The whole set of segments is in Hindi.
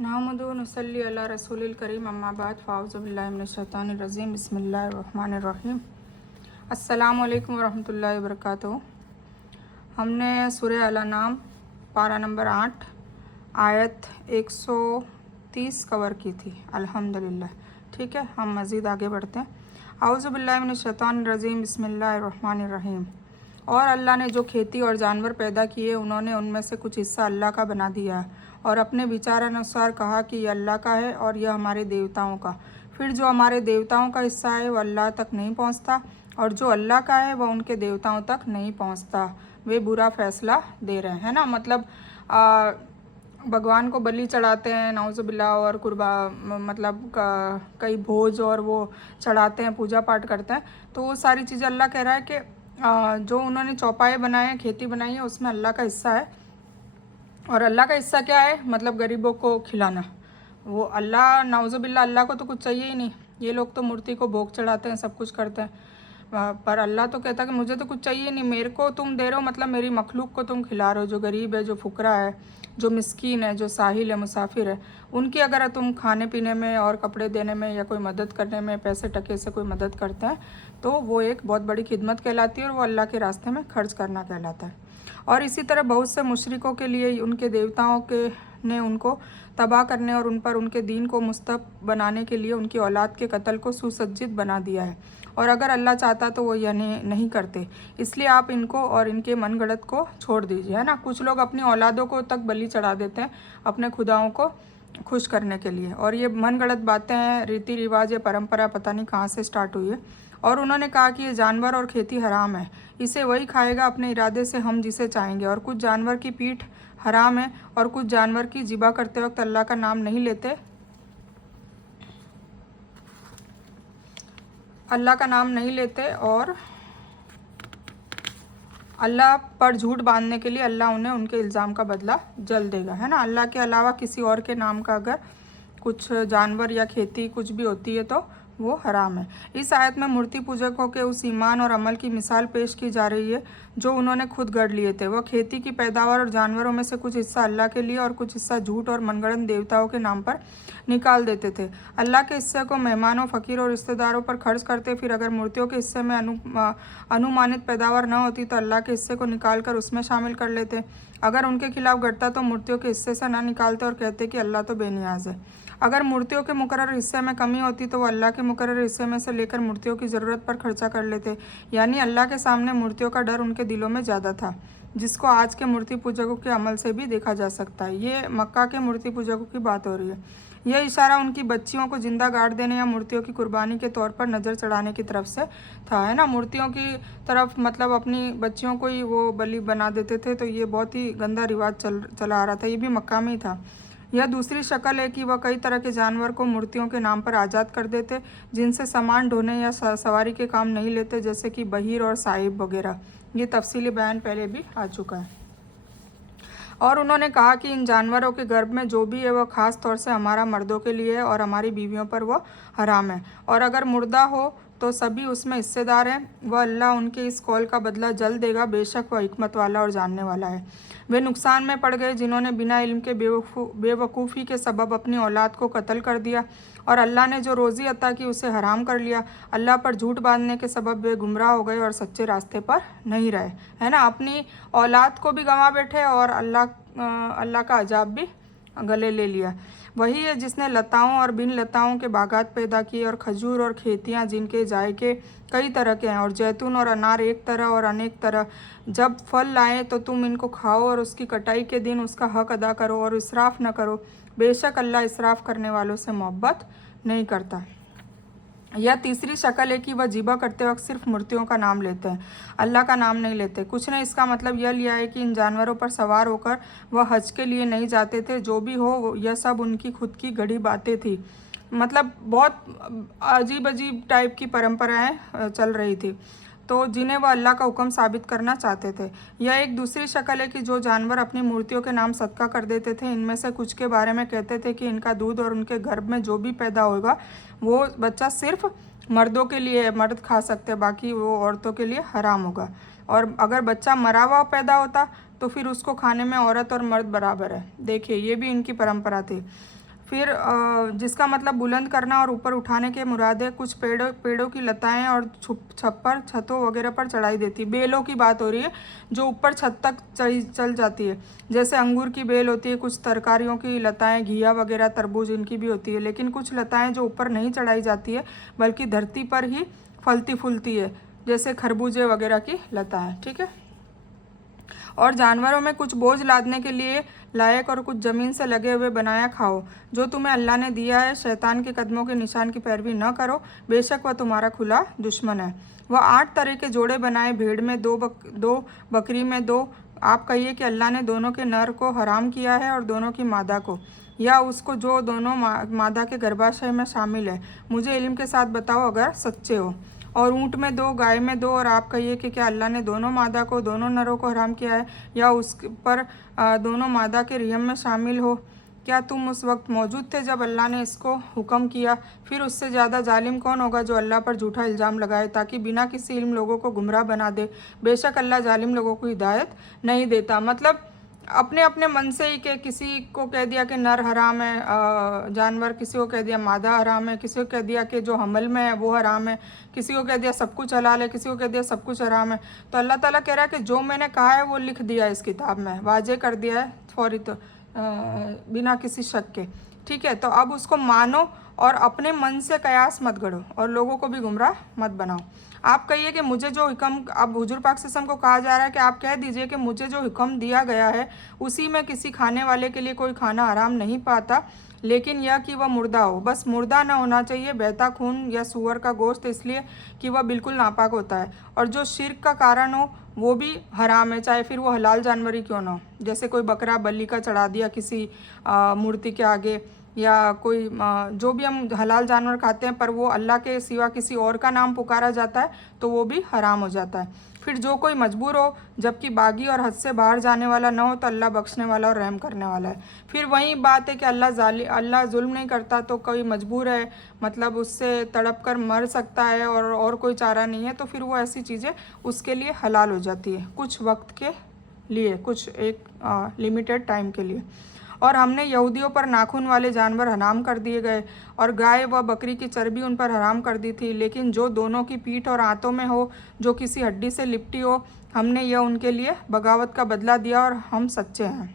नहमदु व नसल्ली अला रसूलिल करीम अम्मा बाद फ़ाऊज़ु बिल्लाहि मिनश शैतानिर रजीम बिस्मिल्लाहिर रहमानिर रहीम। अस्सलामु अलैकुम व रहमतुल्लाहि व बरकातुहू। हमने सूरह अल अनाम पारा नंबर 8 आयत 130 कवर की थी अल्हम्दुलिल्लाह। ठीक है, हम मज़ीद आगे बढ़ते हैं। आऊज़ु बिल्लाहि मिनश शैतानिर रजीम बिस्मिल्लाहिर रहमानिर रहीम। और अल्लाह ने जो खेती और जानवर पैदा किए उन्होंने उनमें से कुछ हिस्सा अल्लाह का बना दिया है और अपने विचारानुसार कहा कि यह अल्लाह का है और यह हमारे देवताओं का। फिर जो हमारे देवताओं का हिस्सा है वह अल्लाह तक नहीं पहुंचता और जो अल्लाह का है वह उनके देवताओं तक नहीं पहुंचता। वे बुरा फैसला दे रहे हैं ना, मतलब भगवान को बलि चढ़ाते हैं नाउज़ुबिल्लाह और मतलब कई भोज और वो चढ़ाते हैं, पूजा पाठ करते हैं। तो वो सारी चीज़ें अल्लाह कह रहा है कि जो उन्होंने चौपाए बनाए हैं, खेती बनाई है, उसमें अल्लाह का हिस्सा है। और अल्लाह का हिस्सा क्या है? मतलब गरीबों को खिलाना। वो अल्लाह नाउज़ुबिल्लाह, अल्लाह को तो कुछ चाहिए ही नहीं। ये लोग तो मूर्ति को भोग चढ़ाते हैं, सब कुछ करते हैं, पर अल्लाह तो कहता है कि मुझे तो कुछ चाहिए नहीं, मेरे को तुम दे रहे हो, मतलब मेरी मखलूक को तुम खिला रहे हो। जो गरीब है, जो फुकरा है, जो मिस्कीन है, जो साहिल है, मुसाफिर है, उनकी अगर तुम खाने पीने में और कपड़े देने में या कोई मदद करने में, पैसे टके से कोई मदद करते हैं, तो वो एक बहुत बड़ी खिदमत कहलाती है और वो अल्लाह के रास्ते में खर्च करना कहलाता है। और इसी तरह बहुत से मुशरिकों के लिए उनके देवताओं के ने उनको तबाह करने और उन पर उनके दीन को मुस्तब बनाने के लिए उनकी औलाद के कत्ल को सुसज्जित बना दिया है। और अगर अल्लाह चाहता तो वो यह नहीं करते। इसलिए आप इनको और इनके मनगढ़ंत को छोड़ दीजिए, है ना। कुछ लोग अपनी औलादों को तक बलि चढ़ा देते हैं अपने खुदाओं को खुश करने के लिए, और ये मनगढ़ंत बातें हैं, रीति रिवाज या परंपरा पता नहीं कहाँ से स्टार्ट हुई है। और उन्होंने कहा कि ये जानवर और खेती हराम है, इसे वही खाएगा अपने इरादे से, हम जिसे चाहेंगे। और कुछ जानवर की पीठ हराम है और कुछ जानवर की ज़िबा करते वक्त अल्लाह का नाम नहीं लेते, अल्लाह का नाम नहीं लेते, और अल्लाह पर झूठ बांधने के लिए अल्लाह उन्हें उनके इल्ज़ाम का बदला जल देगा, है ना। अल्लाह के अलावा किसी और के नाम का अगर कुछ जानवर या खेती कुछ भी होती है तो वो हराम है। इस आयत में मूर्ति पूजकों के उस ईमान और अमल की मिसाल पेश की जा रही है जो उन्होंने खुद गढ़ लिए थे। वह खेती की पैदावार और जानवरों में से कुछ हिस्सा अल्लाह के लिए और कुछ हिस्सा झूठ और मनगढ़ंत देवताओं के नाम पर निकाल देते थे। अल्लाह के हिस्से को मेहमानों, फ़कीर और रिश्तेदारों पर खर्च करते। फिर अगर मूर्तियों के हिस्से में अनुमानित पैदावार न होती तो अल्लाह के हिस्से को निकाल कर उसमें शामिल कर लेते। अगर उनके खिलाफ घटता तो मूर्तियों के हिस्से से न निकालते और कहते कि अल्लाह तो बेनियाज है। अगर मूर्तियों के मुकर्रर हिस्से में कमी होती तो वो अल्लाह के मुकर्रर हिस्से में से लेकर मूर्तियों की ज़रूरत पर खर्चा कर लेते। यानी अल्लाह के सामने मूर्तियों का डर उनके दिलों में ज़्यादा था, जिसको आज के मूर्ति पूजकों के अमल से भी देखा जा सकता है। ये मक्का के मूर्ति पूजकों की बात हो रही है। यह इशारा उनकी बच्चियों को जिंदा गाड़ देने या मूर्तियों की कुर्बानी के तौर पर नज़र चढ़ाने की तरफ से था, है ना। मूर्तियों की तरफ मतलब अपनी बच्चियों को ही वो बलि बना देते थे, तो ये बहुत ही गंदा रिवाज चला आ रहा था। ये भी मक्का में ही था। यह दूसरी शक्ल है कि वह कई तरह के जानवर को मूर्तियों के नाम पर आज़ाद कर देते, जिनसे सामान ढोने या सवारी के काम नहीं लेते, जैसे कि बहीर और साहिब वगैरह। ये तफसीली बयान पहले भी आ चुका है। और उन्होंने कहा कि इन जानवरों के गर्भ में जो भी है वह ख़ास तौर से हमारा मर्दों के लिए है और हमारी बीवियों पर वह हराम है। और अगर मुर्दा हो तो सभी उसमें हिस्सेदार हैं। वह अल्लाह उनके इस कौल का बदला जल देगा, बेशक वह हिकमत वाला और जानने वाला है। वे नुकसान में पड़ गए जिन्होंने बिना इल्म के बेवकूफ़ी के सबब अपनी औलाद को कत्ल कर दिया, और अल्लाह ने जो रोज़ी अता की उसे हराम कर लिया। अल्लाह पर झूठ बांधने के सबब वे गुमराह हो गए और सच्चे रास्ते पर नहीं रहे, है ना। अपनी औलाद को भी गंवा बैठे और अल्लाह का अजाब भी गले ले लिया। वही है जिसने लताओं और बिन लताओं के बागात पैदा किए और खजूर और खेतियाँ जिनके जायके कई तरह के हैं, और जैतून और अनार एक तरह और अनेक तरह। जब फल लाएं तो तुम इनको खाओ और उसकी कटाई के दिन उसका हक अदा करो और इसराफ न करो। बेशक अल्लाह इसराफ करने वालों से मोहब्बत नहीं करता। यह तीसरी शक्ल है कि वह ज़िबा करते वक्त सिर्फ मूर्तियों का नाम लेते हैं, अल्लाह का नाम नहीं लेते। कुछ ने इसका मतलब यह लिया है कि इन जानवरों पर सवार होकर वह हज के लिए नहीं जाते थे। जो भी हो, यह सब उनकी खुद की गढ़ी बातें थी। मतलब बहुत अजीब अजीब टाइप की परंपराएं चल रही थी, तो जिन्हें वह अल्लाह का हुक्म साबित करना चाहते थे। यह एक दूसरी शक्ल है कि जो जानवर अपनी मूर्तियों के नाम सदका कर देते थे, इनमें से कुछ के बारे में कहते थे कि इनका दूध और उनके गर्भ में जो भी पैदा होगा वो बच्चा सिर्फ मर्दों के लिए है, मर्द खा सकते हैं, बाकी वो औरतों के लिए हराम होगा। और अगर बच्चा मरा हुआ पैदा होता तो फिर उसको खाने में औरत और मर्द बराबर है। देखिए, ये भी इनकी परंपरा थी। फिर जिसका मतलब बुलंद करना और ऊपर उठाने के मुराद है। कुछ पेड़ों की लताएं और छप्पर छतों वगैरह पर चढ़ाई देती है। बेलों की बात हो रही है जो ऊपर छत तक चल जाती है, जैसे अंगूर की बेल होती है, कुछ तरकारियों की लताएं, घिया वगैरह, तरबूज, इनकी भी होती है। लेकिन कुछ लताएं जो ऊपर नहीं चढ़ाई जाती है बल्कि धरती पर ही फलती फूलती है, जैसे खरबूजे वगैरह की लताएं। ठीक है। और जानवरों में कुछ बोझ लादने के लिए लायक और कुछ ज़मीन से लगे हुए बनाया खाओ। जो तुम्हें अल्लाह ने दिया है, शैतान के कदमों के निशान की पैरवी न करो, बेशक वह तुम्हारा खुला दुश्मन है। वह 8 तरह के जोड़े बनाए, भेड़ में 2 बकरी में 2। आप कहिए कि अल्लाह ने दोनों के नर को हराम किया है और दोनों की मादा को, या उसको जो दोनों मादा के गर्भाशय में शामिल है। मुझे इल्म के साथ बताओ अगर सच्चे हो। और ऊँट में 2, गाय में 2। और आप कहिए कि क्या अल्लाह ने दोनों मादा को, दोनों नरों को हराम किया है, या उस पर दोनों मादा के रिहम में शामिल हो। क्या तुम उस वक्त मौजूद थे जब अल्लाह ने इसको हुक्म किया? फिर उससे ज़्यादा जालिम कौन होगा जो अल्लाह पर झूठा इल्ज़ाम लगाए ताकि बिना किसी इल्म लोगों को गुमराह बना दे। बेशक अल्लाह जालिम लोगों को हिदायत नहीं देता। मतलब अपने अपने मन से ही कि किसी को कह दिया कि नर हराम है जानवर, किसी को कह दिया मादा हराम है, किसी को कह दिया कि जो हमल में है वो हराम है, किसी को कह दिया सब कुछ हलाल है, किसी को कह दिया सब कुछ हराम है। तो अल्लाह ताला कह रहा है कि जो मैंने कहा है वो लिख दिया है इस किताब में, वाजे कर दिया है फौरी तो बिना किसी शक के। ठीक है। तो अब उसको मानो और अपने मन से कयास मत गढ़ो और लोगों को भी गुमराह मत बनाओ। आप कहिए कि मुझे जो हुक्म, अब हुजूर पाक सल्लल्लाहु अलैहि वसल्लम को कहा जा रहा है कि आप कह दीजिए कि मुझे जो हुक्म दिया गया है उसी में किसी खाने वाले के लिए कोई खाना हराम नहीं पाता, लेकिन यह कि वह मुर्दा हो। बस मुर्दा ना होना चाहिए, बहता खून या सूअर का गोश्त, इसलिए कि वह बिल्कुल नापाक होता है। और जो शिर्क का कारण हो वो भी हराम है, चाहे फिर वो हलाल जानवर ही क्यों ना हो। जैसे कोई बकरा बलि का चढ़ा दिया किसी मूर्ति के आगे, या कोई जो भी हम हलाल जानवर खाते हैं पर वो अल्लाह के सिवा किसी और का नाम पुकारा जाता है तो वो भी हराम हो जाता है। फिर जो कोई मजबूर हो जबकि बागी और हद से बाहर जाने वाला ना हो तो अल्लाह बख्शने वाला और रहम करने वाला है। फिर वही बात है कि अल्लाह जुल्म नहीं करता, तो कोई मजबूर है मतलब उससे तड़प कर मर सकता है और कोई चारा नहीं है, तो फिर वो ऐसी चीज़ें उसके लिए हलाल हो जाती है कुछ वक्त के लिए, कुछ एक लिमिटेड टाइम के लिए। और हमने यहूदियों पर नाखून वाले जानवर हराम कर दिए गए और गाय व बकरी की चर्बी उन पर हराम कर दी थी, लेकिन जो दोनों की पीठ और आंतों में हो, जो किसी हड्डी से लिपटी हो, हमने यह उनके लिए बगावत का बदला दिया और हम सच्चे हैं।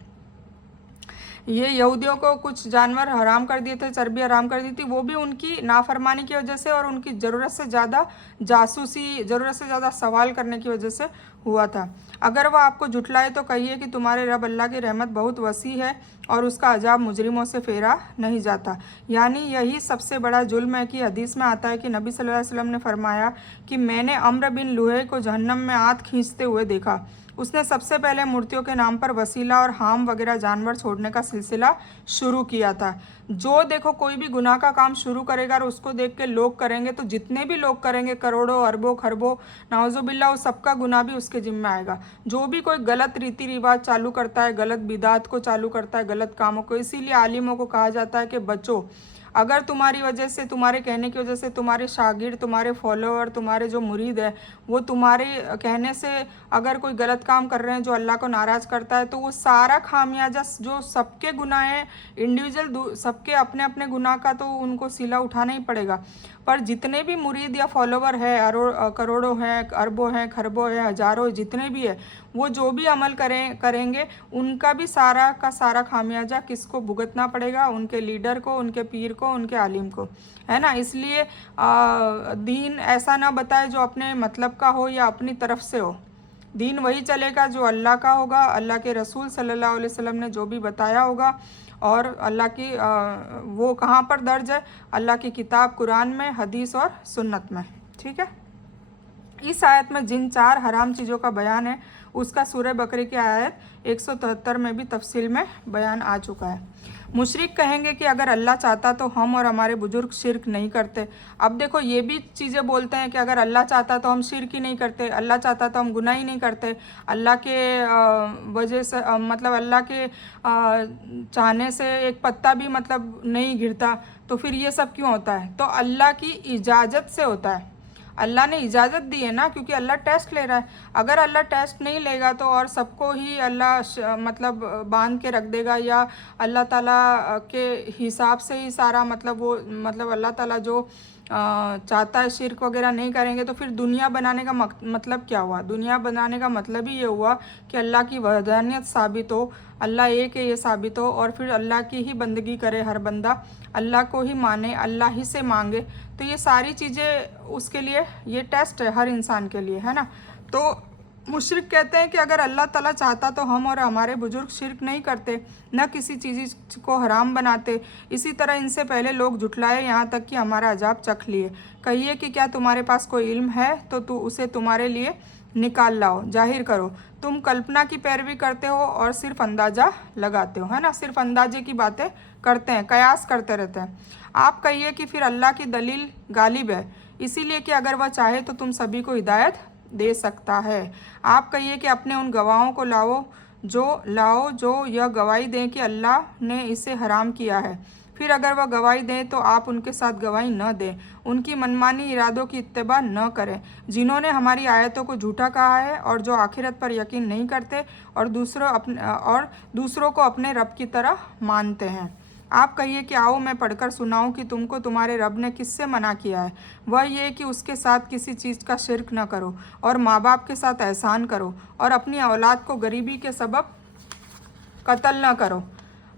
ये यहूदियों को कुछ जानवर हराम कर दिए थे, चर्बी हराम कर दी थी, वो भी उनकी नाफरमानी की वजह से और उनकी ज़रूरत से ज़्यादा जासूसी, ज़रूरत से ज़्यादा सवाल करने की वजह से हुआ था। अगर वह आपको जुटलाए तो कहिए कि तुम्हारे रब अल्लाह की रहमत बहुत वसी है और उसका अजाब मुजरिमों से फेरा नहीं जाता। यानी यही सबसे बड़ा जुल्म है कि हदीस में आता है कि नबी सल्लल्लाहु अलैहि वसल्लम ने फरमाया कि मैंने अम्र बिन लुहै को जहन्नम में आंत खींचते हुए देखा। उसने सबसे पहले मूर्तियों के नाम पर वसीला और हाम वगैरह जानवर छोड़ने का सिलसिला शुरू किया था। जो देखो कोई भी गुनाह का काम शुरू करेगा और उसको देख के लोग करेंगे तो जितने भी लोग करेंगे, करोड़ों अरबों खरबों, नाउजुबिल्लाह, उस सबका गुनाह भी उसके जिम्मे आएगा। जो भी कोई गलत रीति रिवाज चालू करता है, गलत बिदात को चालू करता है, गलत कामों को, इसीलिए आलिमों को कहा जाता है कि बचो। अगर तुम्हारी वजह से, तुम्हारे कहने की वजह से तुम्हारे शागिर्द, तुम्हारे फॉलोअर, तुम्हारे जो मुरीद है वो तुम्हारे कहने से अगर कोई गलत काम कर रहे हैं जो अल्लाह को नाराज़ करता है, तो वो सारा खामियाजा जो सबके गुनाह हैं, इंडिविजुअल सबके अपने अपने गुनाह का तो उनको सिला उठाना ही पड़ेगा। पर जितने भी मुरीद या फॉलोवर है, करोड़ों हैं, अरबों हैं, खरबों हैं, हजारों, जितने भी है, वो जो भी अमल करेंगे उनका भी सारा का सारा खामियाजा किसको भुगतना पड़ेगा? उनके लीडर को, उनके पीर को, उनके आलिम को, है ना। इसलिए दीन ऐसा ना बताए जो अपने मतलब का हो या अपनी तरफ से हो। दीन वही चलेगा जो अल्लाह का होगा, अल्लाह के रसूल सल्लल्लाहु अलैहि वसल्लम ने जो भी बताया होगा। और अल्लाह की वो कहाँ पर दर्ज है? अल्लाह की किताब कुरान में, हदीस और सुन्नत में। ठीक है। इस आयत में जिन 4 हराम चीज़ों का बयान है उसका सूरह बकरे की आयत 173 में भी तफसील में बयान आ चुका है। मुशरिक कहेंगे कि अगर अल्लाह चाहता तो हम और हमारे बुजुर्ग शिरक नहीं करते। अब देखो ये भी चीज़ें बोलते हैं कि अगर अल्लाह चाहता तो हम शिरक ही नहीं करते, अल्लाह चाहता तो हम गुनाह ही नहीं करते, अल्लाह के वजह से मतलब अल्लाह के चाहने से एक पत्ता भी मतलब नहीं गिरता, तो फिर ये सब क्यों होता है? तो अल्लाह की इजाज़त से होता है। अल्लाह ने इजाज़त दी है ना, क्योंकि अल्लाह टेस्ट ले रहा है। अगर अल्लाह टेस्ट नहीं लेगा तो और सबको ही अल्लाह मतलब बांध के रख देगा, या अल्लाह ताला के हिसाब से ही सारा मतलब वो मतलब अल्लाह ताला जो चाहता है शिर्क वगैरह नहीं करेंगे, तो फिर दुनिया बनाने का मतलब क्या हुआ? दुनिया बनाने का मतलब ही ये हुआ कि अल्लाह की वहदानियत साबित हो, अल्लाह एक है ये साबित हो, और फिर अल्लाह की ही बंदगी करे हर बंदा, अल्लाह को ही माने, अल्लाह ही से मांगे। तो ये सारी चीज़ें उसके लिए ये टेस्ट है हर इंसान के लिए, है ना। तो मुशरिक कहते हैं कि अगर अल्लाह ताला चाहता तो हम और हमारे बुजुर्ग शिर्क नहीं करते, न किसी चीज़ को हराम बनाते। इसी तरह इनसे पहले लोग झुटलाए, यहाँ तक कि हमारा अजाब चख लिए। कहिए कि क्या तुम्हारे पास कोई इल्म है तो उसे तुम्हारे लिए निकाल लाओ, जाहिर करो। तुम कल्पना की पैरवी करते हो और सिर्फ अंदाज़ा लगाते हो, है ना, सिर्फ अंदाजे की बातें करते हैं, कयास करते रहते हैं। आप कहिए कि फिर अल्लाह की दलील गालिब है, इसीलिए कि अगर वह चाहे तो तुम सभी को हिदायत दे सकता है। आप कहिए कि अपने उन गवाहों को लाओ जो यह गवाही दें कि अल्लाह ने इसे हराम किया है। फिर अगर वह गवाही दें तो आप उनके साथ गवाही न दें, उनकी मनमानी इरादों की इत्तिबा न करें, जिन्होंने हमारी आयतों को झूठा कहा है और जो आखिरत पर यकीन नहीं करते और दूसरों को अपने रब की तरह मानते हैं। आप कहिए कि आओ मैं पढ़कर सुनाऊं कि तुमको तुम्हारे रब ने किससे मना किया है। वह ये कि उसके साथ किसी चीज़ का शिर्क न करो और माँ बाप के साथ एहसान करो और अपनी औलाद को गरीबी के सबब कत्ल न करो,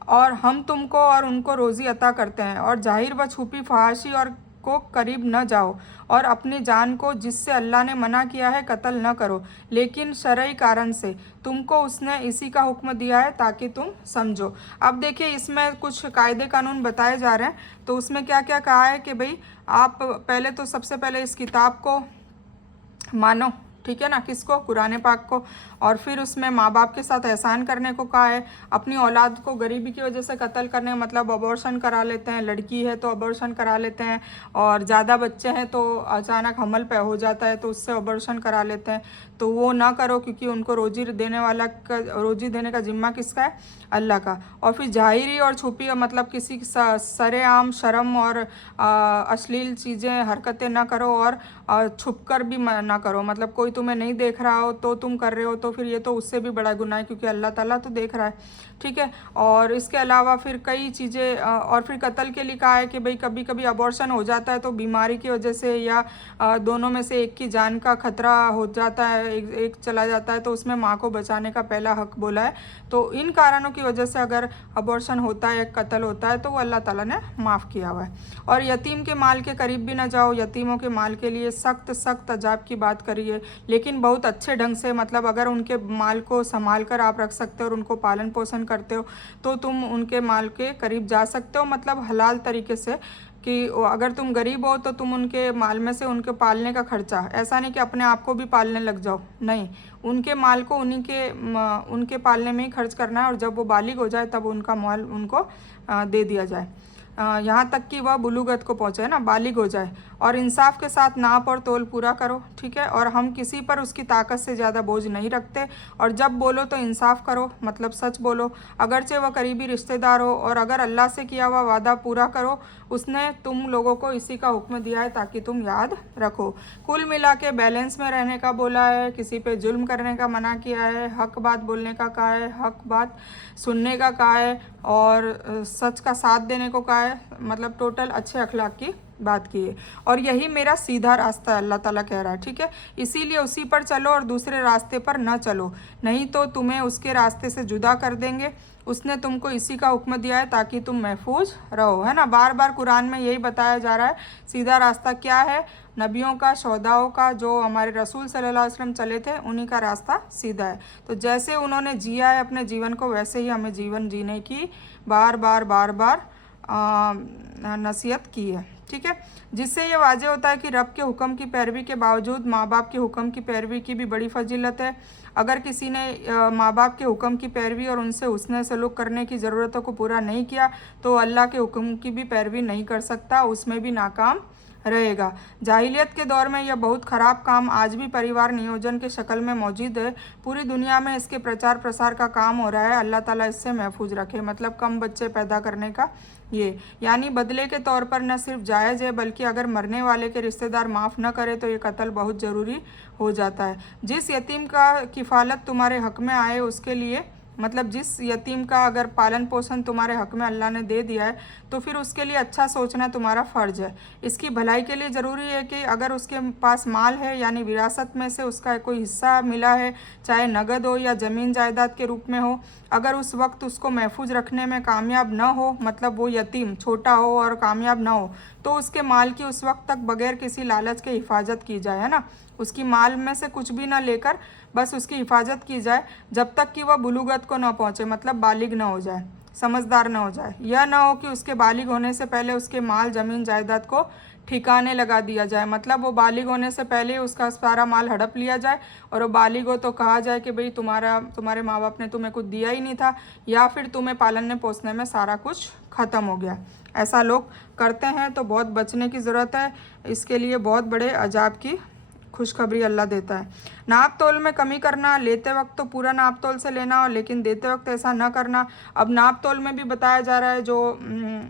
और हम तुमको और उनको रोज़ी अता करते हैं। और जाहिर व छुपी फहाशी और को करीब न जाओ और अपनी जान को जिससे अल्लाह ने मना किया है कत्ल न करो, लेकिन शरई कारण से तुमको उसने इसी का हुक्म दिया है ताकि तुम समझो। अब देखिए इसमें कुछ कायदे कानून बताए जा रहे हैं, तो उसमें क्या क्या कहा है कि भाई आप पहले तो सबसे पहले इस किताब को मानो, ठीक है ना, किसको? कुरान पाक को। और फिर उसमें माँ बाप के साथ एहसान करने को कहा है। अपनी औलाद को गरीबी की वजह से कत्ल करने मतलब अबॉर्शन करा लेते हैं, लड़की है तो अबॉर्शन करा लेते हैं, और ज़्यादा बच्चे हैं तो अचानक हमल पे हो जाता है तो उससे अबॉर्शन करा लेते हैं। तो वो ना करो, क्योंकि उनको रोजी देने का जिम्मा किसका है? अल्लाह का। और फिर जाहिरी और छुपी मतलब किसी सरेआम शर्म और अश्लील चीज़ें हरकतें ना करो, और छुप कर भी ना करो, मतलब कोई तुम्हें नहीं देख रहा हो तो तुम कर रहे हो तो फिर ये तो उससे भी बड़ा गुनाह है, क्योंकि अल्लाह ताला तो देख रहा है, ठीक है। और इसके अलावा फिर कई चीज़ें और फिर कत्ल के लिए कहा है कि भाई कभी कभी अबॉर्शन हो जाता है तो बीमारी की वजह से या दोनों में से एक की जान का खतरा हो जाता है, एक चला जाता है, तो उसमें माँ को बचाने का पहला हक बोला है। तो इन कारणों की वजह से अगर अबॉर्शन होता है, कत्ल होता है, तो वो अल्लाह ताला ने माफ़ किया हुआ है। और यतीम के माल के करीब भी ना जाओ, यतीमों के माल के लिए सख्त अजाब की बात करिए, लेकिन बहुत अच्छे ढंग से, मतलब अगर उनके माल को संभाल कर आप रख सकते हो और उनको पालन पोषण करते हो तो तुम उनके माल के करीब जा सकते हो, मतलब हलाल तरीके से। कि अगर तुम गरीब हो तो तुम उनके माल में से उनके पालने का खर्चा, ऐसा नहीं कि अपने आप को भी पालने लग जाओ, नहीं, उनके माल को उनके पालने में ही खर्च करना है, और जब वो बालिग हो जाए तब उनका माल उनको दे दिया जाए, यहाँ तक कि वह बुलूगत को पहुँचे ना, बालिग हो जाए। और इंसाफ के साथ नाप और तोल पूरा करो, ठीक है। और हम किसी पर उसकी ताकत से ज़्यादा बोझ नहीं रखते, और जब बोलो तो इंसाफ करो, मतलब सच बोलो, अगरचे वह करीबी रिश्तेदार हो, और अगर अल्लाह से किया हुआ वादा पूरा करो, उसने तुम लोगों को इसी का हुक्म दिया है ताकि तुम याद रखो। कुल मिला के बैलेंस में रहने का बोला है, किसी पे जुल्म करने का मना किया है, हक बात बोलने का कहा है, हक बात सुनने का कहा है, और सच का साथ देने को कहा है, मतलब टोटल अच्छे अखलाक की बात की है। और यही मेरा सीधा रास्ता है, अल्लाह ताला कह रहा है, ठीक है। इसीलिए उसी पर चलो और दूसरे रास्ते पर न चलो, नहीं तो तुम्हें उसके रास्ते से जुदा कर देंगे। उसने तुमको इसी का हुक्म दिया है ताकि तुम महफूज रहो, है ना। बार बार कुरान में यही बताया जा रहा है। सीधा रास्ता क्या है? नबियों का, शोहदाओं का, जो हमारे रसूल सल्लल्लाहु अलैहि वसल्लम चले थे, उन्हीं का रास्ता सीधा है। तो जैसे उन्होंने जिया है अपने जीवन को, वैसे ही हमें जीवन जीने की बार बार नसीहत की है, ठीक है। जिससे ये वाज़ेह होता है कि रब के हुक्म की पैरवी के बावजूद माँ बाप के हुक्म की पैरवी की भी बड़ी फजीलत है। अगर किसी ने माँ बाप के हुक्म की पैरवी और उनसे हुस्न सलूक करने की ज़रूरतों को पूरा नहीं किया तो अल्लाह के हुक्म की भी पैरवी नहीं कर सकता, उसमें भी नाकाम रहेगा। जाहिलियत के दौर में यह बहुत ख़राब काम आज भी परिवार नियोजन के शक्ल में मौजूद है। पूरी दुनिया में इसके प्रचार प्रसार का काम हो रहा है। अल्लाह ताला इससे महफूज रखे। मतलब कम बच्चे पैदा करने का ये, यानी बदले के तौर पर न सिर्फ जायज़ है बल्कि अगर मरने वाले के रिश्तेदार माफ़ न करे तो ये कत्ल बहुत ज़रूरी हो जाता है। जिस यतीम का किफ़ालत तुम्हारे हक़ में आए उसके लिए, मतलब जिस यतीम का अगर पालन पोषण तुम्हारे हक़ में अल्लाह ने दे दिया है तो फिर उसके लिए अच्छा सोचना तुम्हारा फ़र्ज़ है। इसकी भलाई के लिए ज़रूरी है कि अगर उसके पास माल है यानी विरासत में से उसका कोई हिस्सा मिला है, चाहे नगद हो या ज़मीन जायदाद के रूप में हो, अगर उस वक्त उसको महफूज रखने में कामयाब न हो, मतलब वो यतीम छोटा हो और कामयाब ना हो, तो उसके माल की उस वक्त तक बगैर किसी लालच के हिफाजत की जाए, है ना। उसकी माल में से कुछ भी ना लेकर बस उसकी हिफाजत की जाए जब तक कि वह बुलूगत को न पहुँचे, मतलब बालिग न हो जाए, समझदार न हो जाए। यह ना हो कि उसके बालिग होने से पहले उसके माल ज़मीन जायदाद को ठिकाने लगा दिया जाए, मतलब वो बालिग होने से पहले ही उसका सारा माल हड़प लिया जाए और वो बालिग हो तो कहा जाए कि भाई तुम्हारे माँ बाप ने तुम्हें कुछ दिया ही नहीं था, या फिर तुम्हें पालने पोसने में सारा कुछ ख़त्म हो गया। ऐसा लोग करते हैं तो बहुत बचने की ज़रूरत है। इसके लिए बहुत बड़े अजाब की खुशखबरी अल्लाह देता है। नाप तोल में कमी करना, लेते वक्त तो पूरा नाप तोल से लेना हो लेकिन देते वक्त ऐसा न करना। अब नाप तोल में भी बताया जा रहा है, जो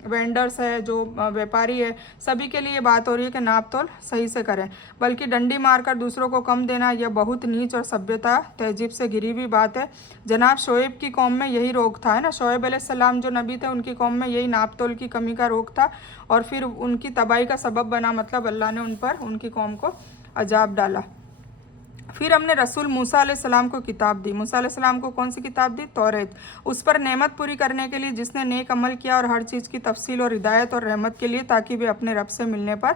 वेंडर्स है, जो व्यापारी है, सभी के लिए बात हो रही है कि नाप तोल सही से करें, बल्कि डंडी मारकर दूसरों को कम देना यह बहुत नीच और सभ्यता तहजीब से घिरी हुई बात है। जनाब शोएब की कौम में यही रोग था, है ना। शोएब अलैहिस्सलाम जो नबी थे उनकी कौम में यही नाप तोल की कमी का रोग था और फिर उनकी तबाही का सबब बना, मतलब अल्लाह ने उन पर, उनकी कौम को अजाब डाला। फिर हमने रसूल मूसा अलैहिस्सलाम को किताब दी। मूसा अलैहिस्सलाम को कौन सी किताब दी? तौरेत। उस पर नेमत पूरी करने के लिए जिसने नेक अमल किया और हर चीज़ की तफसील और हिदायत और रहमत के लिए, ताकि वे अपने रब से मिलने पर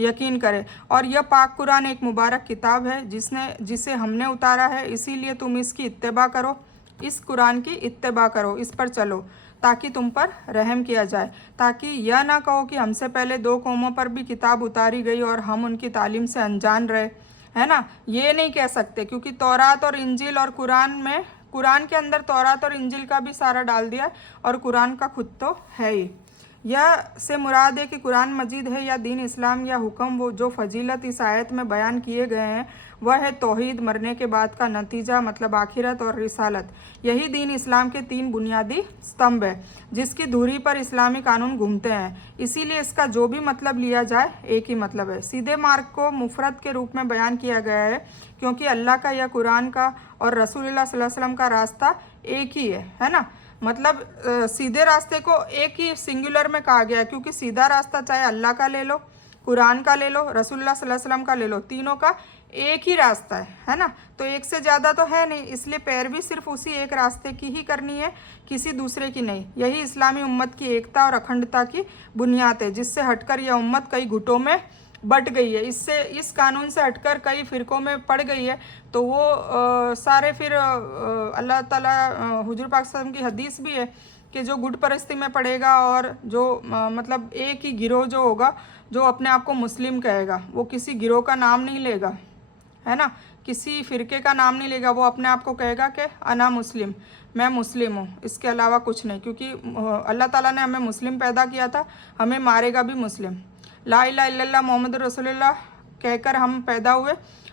यकीन करें। और यह पाक कुरान एक मुबारक किताब है जिसे हमने उतारा है, इसीलिए तुम इसकी इत्तिबा करो, इस कुरान की इत्तिबा करो, इस पर चलो ताकि तुम पर रहम किया जाए, ताकि यह ना कहो कि हमसे पहले दो कौमों पर भी किताब उतारी गई और हम उनकी तालीम से अनजान रहे, है ना। ये नहीं कह सकते क्योंकि तौरात और इंजिल और कुरान के अंदर तौरात और इंजिल का भी सारा डाल दिया और कुरान का खुद तो है ही। यह से मुराद है कि कुरान मजीद है या दीन इस्लाम या हुक्म, वो जो फजीलत इस आयत में बयान किए गए हैं वह है तौहीद, मरने के बाद का नतीजा, मतलब आखिरत और रिसालत। यही दीन इस्लाम के 3 बुनियादी स्तंभ है जिसकी धुरी पर इस्लामी कानून घूमते हैं। इसीलिए इसका जो भी मतलब लिया जाए एक ही मतलब है। सीधे मार्ग को मुफरत के रूप में बयान किया गया है क्योंकि अल्लाह का या कुरान का और रसूलुल्लाह सल्लल्लाहु अलैहि वसल्लम का रास्ता एक ही है ना। मतलब सीधे रास्ते को एक ही सिंगुलर में कहा गया है क्योंकि सीधा रास्ता चाहे अल्लाह का ले लो, कुरान का ले लो, रसूलुल्लाह सल्लल्लाहु अलैहि वसल्लम का ले लो, तीनों का एक ही रास्ता है ना। तो एक से ज़्यादा तो है नहीं, इसलिए पैरवी सिर्फ उसी एक रास्ते की ही करनी है, किसी दूसरे की नहीं। यही इस्लामी उम्मत की एकता और अखंडता की बुनियाद है, जिससे हटकर यह उम्मत कई गुटों में बट गई है। इस कानून से हटकर कई फ़िरक़ों में पड़ गई है तो वो सारे फिर अल्लाह ताला, हुजूर पाक सल्लल्लाहु अलैहि वसल्लम की हदीस भी है कि जो गुट परस्ती में पड़ेगा और जो मतलब एक ही गिरोह जो होगा, जो अपने आप को मुस्लिम कहेगा, वो किसी गिरोह का नाम नहीं लेगा, है ना, किसी फ़िरके का नाम नहीं लेगा, वो अपने आप को कहेगा कि अना मुस्लिम, मैं मुस्लिम हूँ, इसके अलावा कुछ नहीं। क्योंकि अल्लाह ताला ने हमें मुस्लिम पैदा किया था, हमें मारेगा भी मुस्लिम। ला इलाहा इल्लल्लाह मोहम्मद रसूलुल्लाह कहकर हम पैदा हुए,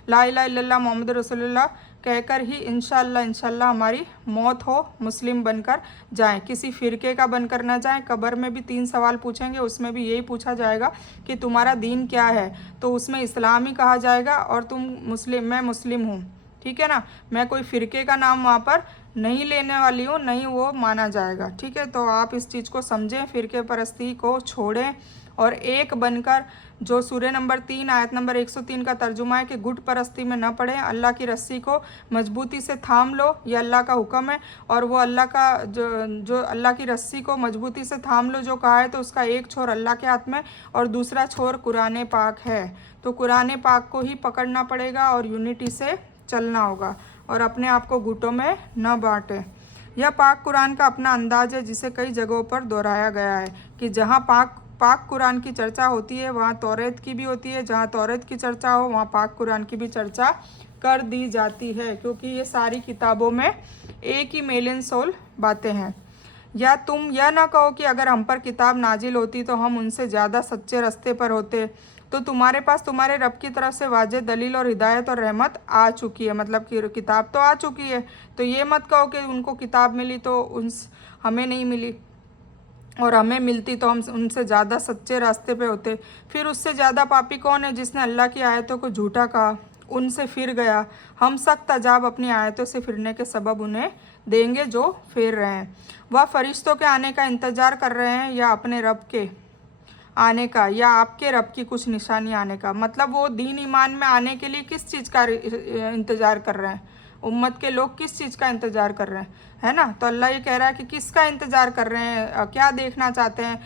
ला इलाहा इल्लल्लाह मोहम्मद रसूलुल्लाह कहकर ही इंशाअल्लाह हमारी मौत हो, मुस्लिम बनकर जाएं, किसी फ़िरके का बनकर ना जाएं। कब्र में भी 3 सवाल पूछेंगे, उसमें भी यही पूछा जाएगा कि तुम्हारा दीन क्या है, तो उसमें इस्लाम ही कहा जाएगा और तुम मुस्लिम, मैं मुस्लिम हूँ, ठीक है ना, मैं कोई फ़िरके का नाम वहाँ पर नहीं लेने वाली हूँ, नहीं वो माना जाएगा, ठीक है। तो आप इस चीज़ को समझें, फ़िरके परस्ती को छोड़ें और एक बनकर, जो सूरह नंबर 3 आयत नंबर 103 का तर्जुमा है कि गुट परस्ती में न पड़े, अल्लाह की रस्सी को मजबूती से थाम लो, ये अल्लाह का हुक्म है। और वो अल्लाह का जो अल्लाह की रस्सी को मजबूती से थाम लो जो कहा है, तो उसका एक छोर अल्लाह के हाथ में और दूसरा छोर कुरान पाक है। तो कुरान पाक को ही पकड़ना पड़ेगा और यूनिटी से चलना होगा और अपने आप को गुटों में न बांटें। यह पाक कुरान का अपना अंदाज है जिसे कई जगहों पर दोहराया गया है कि जहाँ पाक कुरान की चर्चा होती है वहाँ तौरेत की भी होती है, जहाँ तौरेत की चर्चा हो वहाँ पाक कुरान की भी चर्चा कर दी जाती है, क्योंकि ये सारी किताबों में एक ही मेलन सोल बातें हैं। या तुम यह ना कहो कि अगर हम पर किताब नाजिल होती तो हम उनसे ज़्यादा सच्चे रास्ते पर होते। तो तुम्हारे पास तुम्हारे रब की तरफ से वाज़ेह दलील और हिदायत और रहमत आ चुकी है, मतलब कि किताब तो आ चुकी है। तो ये मत कहो कि उनको किताब मिली तो हमें नहीं मिली, और हमें मिलती तो हम उनसे ज़्यादा सच्चे रास्ते पे होते। फिर उससे ज़्यादा पापी कौन है जिसने अल्लाह की आयतों को झूठा कहा, उनसे फिर गया। हम सख्त अजाब अपनी आयतों से फिरने के सबब उन्हें देंगे जो फेर रहे हैं। वह फरिश्तों के आने का इंतज़ार कर रहे हैं या अपने रब के आने का, या आपके रब की कुछ निशानी आने का। मतलब वो दीन ईमान में आने के लिए किस चीज़ का इंतज़ार कर रहे हैं, उम्मत के लोग किस चीज़ का इंतज़ार कर रहे हैं, है ना। तो अल्लाह ये कह रहा है कि किसका इंतज़ार कर रहे हैं, क्या देखना चाहते हैं,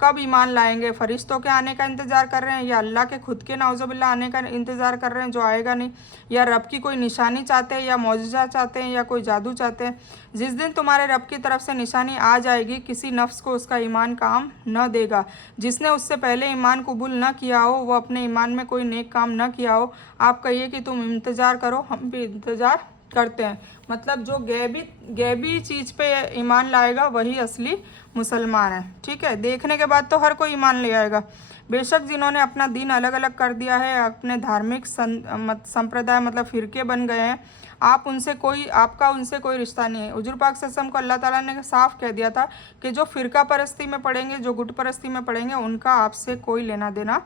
कब ईमान लाएंगे। फरिश्तों के आने का इंतज़ार कर रहे हैं या अल्लाह के खुद के नाउज़ुबिल्लाह आने का इंतज़ार कर रहे हैं जो आएगा नहीं, या रब की कोई निशानी चाहते हैं, या मौजज़ा चाहते हैं, या कोई जादू चाहते हैं। जिस दिन तुम्हारे रब की तरफ से निशानी आ जाएगी किसी नफ्स को उसका ईमान काम न देगा। जिसने उससे पहले ईमान कबूल न किया हो, वो अपने ईमान में कोई नेक काम न किया हो, आप कहिए कि तुम इंतज़ार करो, हम भी इंतज़ार करते हैं। मतलब जो गैबी चीज़ पे ईमान लाएगा वही असली मुसलमान है, ठीक है। देखने के बाद तो हर कोई ईमान ले आएगा। बेशक जिन्होंने अपना दीन अलग अलग कर दिया है, अपने धार्मिक संप्रदाय मतलब फ़िरके बन गए हैं, आपका उनसे कोई रिश्ता नहीं है। हुजूर पाक सल्लल्लाहु अलैहि वसल्लम को अल्लाह ताला ने साफ कह दिया था कि जो फ़िरका परस्ती में पड़ेंगे, जो गुट परस्ती में पड़ेंगे, उनका आपसे कोई लेना देना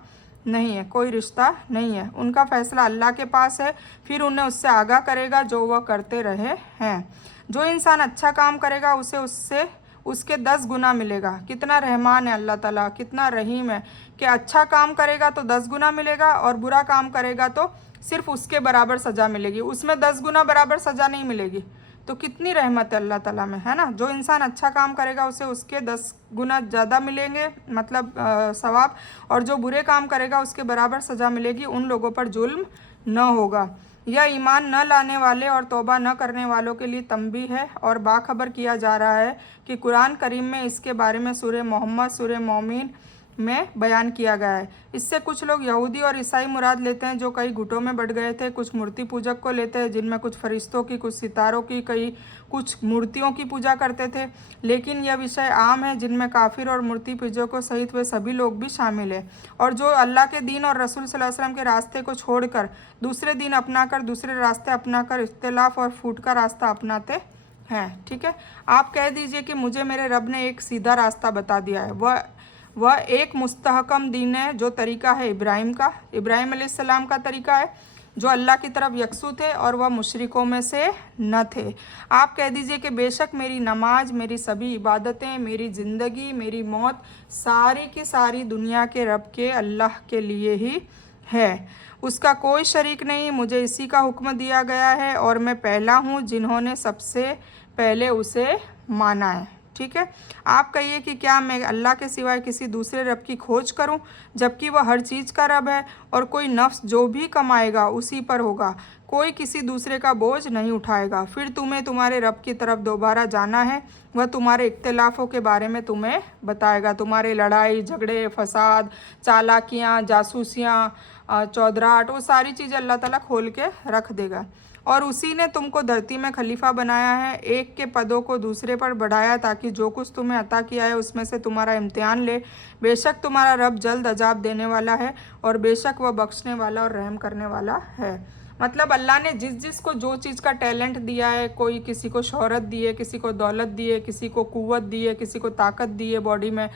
नहीं है, कोई रिश्ता नहीं है। उनका फ़ैसला अल्लाह के पास है, फिर उन्हें उससे आगाह करेगा जो वह करते रहे हैं। जो इंसान अच्छा काम करेगा उससे उसके 10 गुना मिलेगा। कितना रहमान है अल्लाह ताला, कितना रहीम है कि अच्छा काम करेगा तो 10 गुना मिलेगा, और बुरा काम करेगा तो सिर्फ उसके बराबर सज़ा मिलेगी, उसमें 10 गुना बराबर सज़ा नहीं मिलेगी। तो कितनी रहमत है अल्लाह ताला में, है ना। जो इंसान अच्छा काम करेगा उसे उसके 10 गुना ज़्यादा मिलेंगे, मतलब सवाब, और जो बुरे काम करेगा उसके बराबर सज़ा मिलेगी। उन लोगों पर जुल्म न होगा। यह ईमान न लाने वाले और तौबा न करने वालों के लिए तंबीह है और बाखबर किया जा रहा है कि कुरान करीम में इसके बारे में सूरह मोहम्मद, सूरह मोमिन में बयान किया गया है। इससे कुछ लोग यहूदी और ईसाई मुराद लेते हैं जो कई गुटों में बढ़ गए थे। कुछ मूर्ति पूजक को लेते हैं जिनमें कुछ फरिश्तों की, कुछ सितारों की, कुछ मूर्तियों की पूजा करते थे। लेकिन यह विषय आम है जिनमें काफिर और मूर्ति पूजकों सहित वे सभी लोग भी शामिल हैं, और जो अल्लाह के दीन और रसूल सल्लल्लाहु अलैहि वसल्लम के रास्ते को छोड़कर दूसरे दीन अपनाकर, दूसरे रास्ते अपनाकर इख्तिलाफ और फूट का रास्ता अपनाते हैं। ठीक है, आप कह दीजिए कि मुझे मेरे रब ने एक सीधा रास्ता बता दिया है। वह एक मुस्तहकम दीन है जो तरीका है इब्राहिम अलैहिस्सलाम का तरीका है, जो अल्लाह की तरफ यकसू थे और वह मुशरिकों में से न थे। आप कह दीजिए कि बेशक मेरी नमाज, मेरी सभी इबादतें, मेरी ज़िंदगी, मेरी मौत सारी की सारी दुनिया के रब के अल्लाह के लिए ही है, उसका कोई शरीक नहीं। मुझे इसी का हुक्म दिया गया है और मैं पहला हूँ जिन्होंने सबसे पहले उसे माना है। ठीक है, आप कहिए कि क्या मैं अल्लाह के सिवाय किसी दूसरे रब की खोज करूं, जबकि वह हर चीज़ का रब है, और कोई नफ्स जो भी कमाएगा उसी पर होगा, कोई किसी दूसरे का बोझ नहीं उठाएगा। फिर तुम्हें तुम्हारे रब की तरफ दोबारा जाना है, वह तुम्हारे इख्तिलाफ़ों के बारे में तुम्हें बताएगा। तुम्हारे लड़ाई झगड़े, फसाद, चालाकियाँ, जासूसियाँ, चौधराहट, वो सारी चीज़ें अल्लाह ताला खोल के रख देगा। और उसी ने तुमको धरती में खलीफा बनाया है, एक के पदों को दूसरे पर बढ़ाया ताकि जो कुछ तुम्हें अता किया है उसमें से तुम्हारा इम्तिहान ले। बेशक तुम्हारा रब जल्द अजाब देने वाला है और बेशक वह बख्शने वाला और रहम करने वाला है। मतलब अल्लाह ने जिस को जो चीज़ का टैलेंट दिया है, कोई किसी को शोहरत दी है, किसी को दौलत दी है, किसी को कुव्वत दी है, किसी को ताकत दी है बॉडी में,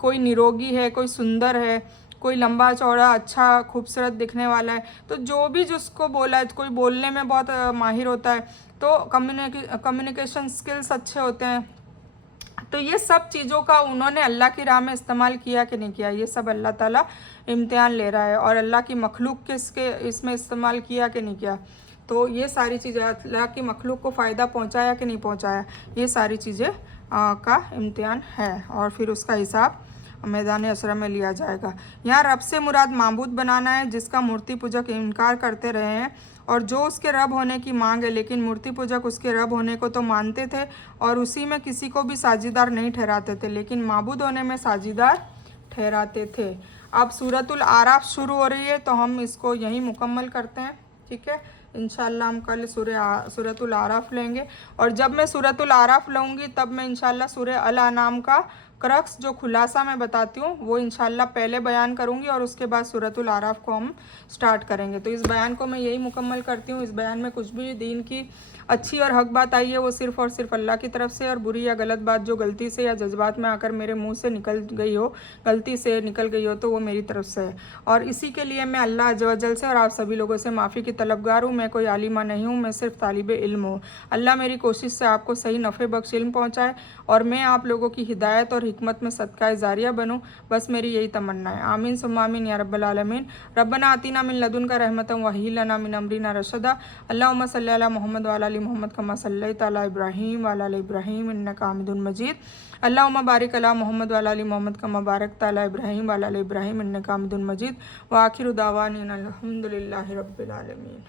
कोई निरोगी है, कोई सुंदर है, कोई लंबा चौड़ा अच्छा खूबसूरत दिखने वाला है, तो जो भी जिसको बोला है, कोई बोलने में बहुत माहिर होता है, तो कम्युनिकेशन स्किल्स अच्छे होते हैं, तो ये सब चीज़ों का उन्होंने अल्लाह की राह में इस्तेमाल किया कि नहीं किया, ये सब अल्लाह ताला इम्तिहान ले रहा है। और अल्लाह की मखलूक किसके इसमें इस्तेमाल किया कि नहीं किया, तो ये सारी चीज़ें अल्लाह की मखलूक को फ़ायदा पहुँचाया कि नहीं पहुँचाया, ये सारी चीज़ें का इम्तिहान है, और फिर उसका हिसाब मैदान असरा में लिया जाएगा। यहाँ रब से मुराद माबूद बनाना है जिसका मूर्ति पूजक इनकार करते रहे हैं, और जो उसके रब होने की मांग है, लेकिन मूर्ति पूजक उसके रब होने को तो मानते थे और उसी में किसी को भी साझीदार नहीं ठहराते थे, लेकिन माबूद होने में साझीदार ठहराते थे। अब सूरतुल आराफ शुरू हो रही है तो हम इसको यहीं मुकम्मल करते हैं। ठीक है, इंशाल्लाह हम कल सूरतुल आराफ लेंगे। और जब मैं सूरतुल आराफ लूँगी तब मैं इंशाल्लाह सूरह अल अनाम का क्रक्स जो खुलासा मैं बताती हूँ वो इंशाल्लाह पहले बयान करूँगी और उसके बाद सूरतुल आराफ को हम स्टार्ट करेंगे। तो इस बयान को मैं यही मुकम्मल करती हूँ। इस बयान में कुछ भी दीन की अच्छी और हक बात आई है वो सिर्फ़ और सिर्फ अल्लाह की तरफ से, और बुरी या गलत बात जो गलती से या जज्बात में आकर मेरे मुंह से निकल गई हो, गलती से निकल गई हो, तो वो मेरी तरफ से है। और इसी के लिए मैं अल्लाह अज़्ज़ व जल से और आप सभी लोगों से माफ़ी की तलबगार हूँ। मैं कोई आलिमा नहीं हूँ, मैं सिर्फ तालिब इल्म हूँ। अल्लाह मेरी कोशिश से आपको सही नफ़े बख्श इल्म पहुँचाए और मैं आप लोगों की हिदायत और हिकमत में सदका जारिया बनूँ। बस मेरी यही तमन्ना है। आमीन सुम्मा आमीन या रब्बल आलमीन। रब्बना आतीना मिन लदुनका रहमतन व हय्यि लना मिन अमरिना रशदा। अल्लाहुम्मा सल्लि अला मोहम्मद व अला आलि मोहम्मद कमा सल्लैता अला इब्राहीम व अला आलि इब्राहीम इन्नका हमीदुन मजीद। अल्लाहुम्मा बारिक अला मोहम्मद व अला आलि मोहम्मद कमा बारकता अला इब्राहीम व अला आलि इब्राहीम इन्नका हमीदुन मजीद। व आखिरु दावाना अनिल हम्दुलिल्लाहि रब्बिल आलमीन।